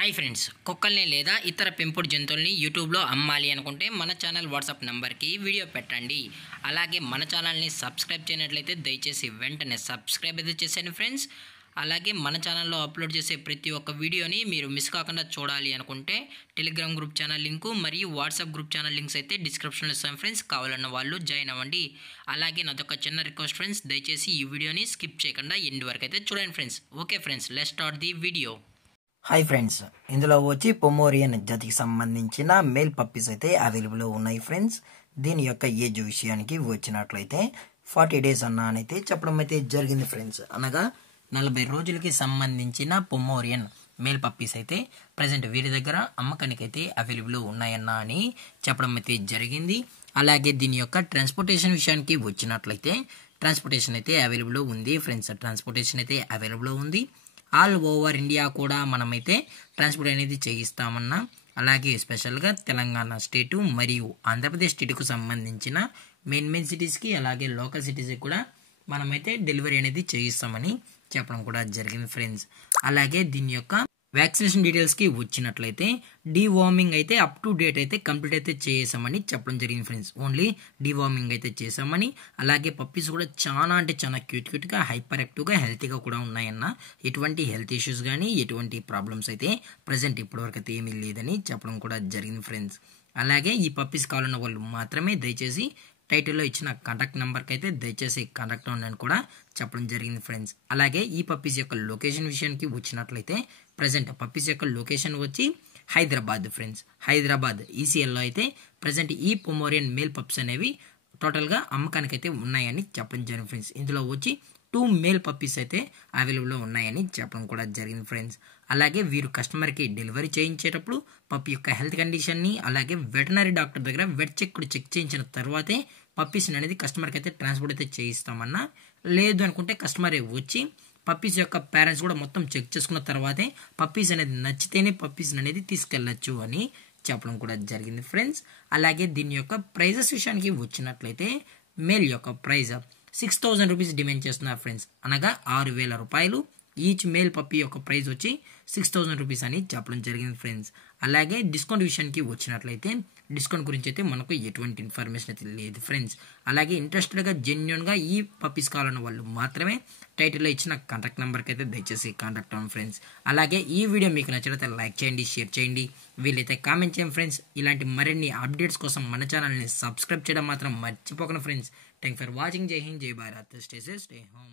Hi friends, కుక్కల్ని లేదా ఇతర పెంపుడు జంతువుల్ని యూట్యూబ్లో అమ్మాలి అనుకుంటే మన ఛానల్ వాట్సాప్ నెంబర్కి వీడియో పెట్టండి. అలాగే మన ఛానల్ని సబ్స్క్రైబ్ చేయనట్లయితే దయచేసి వెంటనే సబ్స్క్రైబ్ అయితే చేసేయండి ఫ్రెండ్స్. అలాగే మన ఛానల్లో అప్లోడ్ చేసే ప్రతి ఒక్క వీడియోని మీరు మిస్ కాకుండా చూడాలి అనుకుంటే టెలిగ్రామ్ గ్రూప్ ఛానల్ లింకు మరియు వాట్సాప్ గ్రూప్ ఛానల్ లింక్స్ అయితే డిస్క్రిప్షన్లో ఇస్తాం ఫ్రెండ్స్. కావాలన్న వాళ్ళు జాయిన్ అవ్వండి. అలాగే నాదొక చిన్న రిక్వెస్ట్ ఫ్రెండ్స్, దయచేసి ఈ వీడియోని స్కిప్ చేయకుండా ఎండ్ వరకు అయితే చూడండి friends. Okay friends, let's start the video. Hi friends, ఇందులో వచ్చి పొమోరియన్ జాతికి సంబంధించిన మేల్ పప్పీస్ అయితే అవైలబుల్ ఉన్నాయి ఫ్రెండ్స్. దీని యొక్క ఏజ్ విషయానికి వచ్చినట్లయితే 40 days అయితే చెప్పడం అయితే జరిగింది ఫ్రెండ్స్. అనగా 40 రోజులకి సంబంధించిన పొమోరియన్ మేల్ పప్పీస్ అయితే ప్రజెంట్ వీరి దగ్గర అమ్మకానికి అయితే అవైలబుల్ ఉన్నాయన్నా అని చెప్పడం అయితే జరిగింది. అలాగే దీని యొక్క ట్రాన్స్పోర్టేషన్ విషయానికి వచ్చినట్లయితే ట్రాన్స్పోర్టేషన్ అయితే అవైలబుల్ ఉంది ఫ్రెండ్స్. ట్రాన్స్పోర్టేషన్ అయితే అవైలబుల్ ఉంది. ఆల్ ఓవర్ ఇండియా కూడా మనమైతే ట్రాన్స్పోర్ట్ అనేది చేయిస్తామన్నా. అలాగే స్పెషల్గా తెలంగాణ స్టేటు మరియు ఆంధ్రప్రదేశ్ స్టేట్కు సంబంధించిన మెయిన్ సిటీస్కి అలాగే లోకల్ సిటీస్కి కూడా మనమైతే డెలివరీ అనేది చేయిస్తామని చెప్పడం కూడా జరిగింది ఫ్రెండ్స్. అలాగే దీని యొక్క వ్యాక్సినేషన్ డీటెయిల్స్కి వచ్చినట్లయితే డీవార్మింగ్ అయితే అప్ టు డేట్ అయితే కంప్లీట్ అయితే చేసామని చెప్పడం జరిగింది ఫ్రెండ్స్. ఓన్లీ డీవార్మింగ్ అయితే చేసామని. అలాగే పప్పీస్ కూడా చాలా అంటే చాలా క్యూట్గా హైపర్ యాక్టివ్గా హెల్తీగా కూడా ఉన్నాయన్న. ఎటువంటి హెల్త్ ఇష్యూస్ కానీ ఎటువంటి ప్రాబ్లమ్స్ అయితే ప్రజెంట్ ఇప్పటివరకు అయితే ఏమీ లేదని చెప్పడం కూడా జరిగింది ఫ్రెండ్స్. అలాగే ఈ పప్పీస్ కావాలన్న వాళ్ళు మాత్రమే దయచేసి టైటిల్లో ఇచ్చిన కాంటాక్ట్ నెంబర్కి అయితే దయచేసి కాంటాక్ట్ అవ్వండి కూడా చెప్పడం జరిగింది ఫ్రెండ్స్. అలాగే ఈ పప్పీస్ యొక్క లొకేషన్ విషయానికి వచ్చినట్లయితే ప్రజెంట్ పప్పీస్ యొక్క లొకేషన్ వచ్చి హైదరాబాద్ ఫ్రెండ్స్. హైదరాబాద్ ఈసీఎల్లో అయితే ప్రజెంట్ ఈ పొమోరియన్ మేల్ పప్స్ అనేవి టోటల్గా అమ్మకానికి అయితే ఉన్నాయని చెప్పడం జరిగింది ఫ్రెండ్స్. ఇందులో వచ్చి 2 మేల్ పప్పీస్ అయితే అవైలబుల్లో ఉన్నాయని చెప్పడం కూడా జరిగింది ఫ్రెండ్స్. అలాగే వీరు కస్టమర్కి డెలివరీ చేయించేటప్పుడు పప్పి యొక్క హెల్త్ కండిషన్ని అలాగే వెటనరీ డాక్టర్ దగ్గర వెట్ చెక్ చేయించిన తర్వాతే పప్పీస్ అనేది కస్టమర్కి అయితే ట్రాన్స్పోర్ట్ అయితే చేయిస్తామన్నా. లేదు అనుకుంటే కస్టమర్ వచ్చి పప్పీస్ యొక్క పేరెంట్స్ కూడా మొత్తం చెక్ చేసుకున్న తర్వాతే పప్పీస్ అనేది నచ్చితేనే పప్పీస్ అనేది తీసుకెళ్ళచ్చు అని చెప్పడం కూడా జరిగింది ఫ్రెండ్స్. అలాగే దీని యొక్క ప్రైజెస్ విషయానికి వచ్చినట్లయితే మేల్ యొక్క ప్రైజ్ 6000 రూపీస్ డిమాండ్ చేస్తున్నారు ఫ్రెండ్స్. అనగా 6000 రూపాయలు ఈచ్ మేల్ పప్పీ యొక్క ప్రైస్ వచ్చి 6000 రూపీస్ అని చెప్పడం జరిగింది ఫ్రెండ్స్. అలాగే డిస్కౌంట్ విషయానికి వచ్చినట్లయితే డిస్కౌంట్ గురించి అయితే మనకు ఎటువంటి ఇన్ఫర్మేషన్ అయితే లేదు ఫ్రెండ్స్. అలాగే ఇంట్రెస్టెడ్గా జెన్యున్గా ఈ పప్పీస్ కావాలన్న వాళ్ళు మాత్రమే టైటిల్లో ఇచ్చిన కాంటాక్ట్ నెంబర్కి అయితే దయచేసి కాంటాక్ట్ అవ్వండి ఫ్రెండ్స్. అలాగే ఈ వీడియో మీకు నచ్చినట్లయితే లైక్ చేయండి, షేర్ చేయండి, వీలైతే కామెంట్ చేయండి ఫ్రెండ్స్. ఇలాంటి మరిన్ని అప్డేట్స్ కోసం మన ఛానల్ని సబ్స్క్రైబ్ చేయడం మాత్రం మర్చిపోకండి ఫ్రెండ్స్. Thank for watching. జై హింద్, జై Bharat, stay safe, stay home.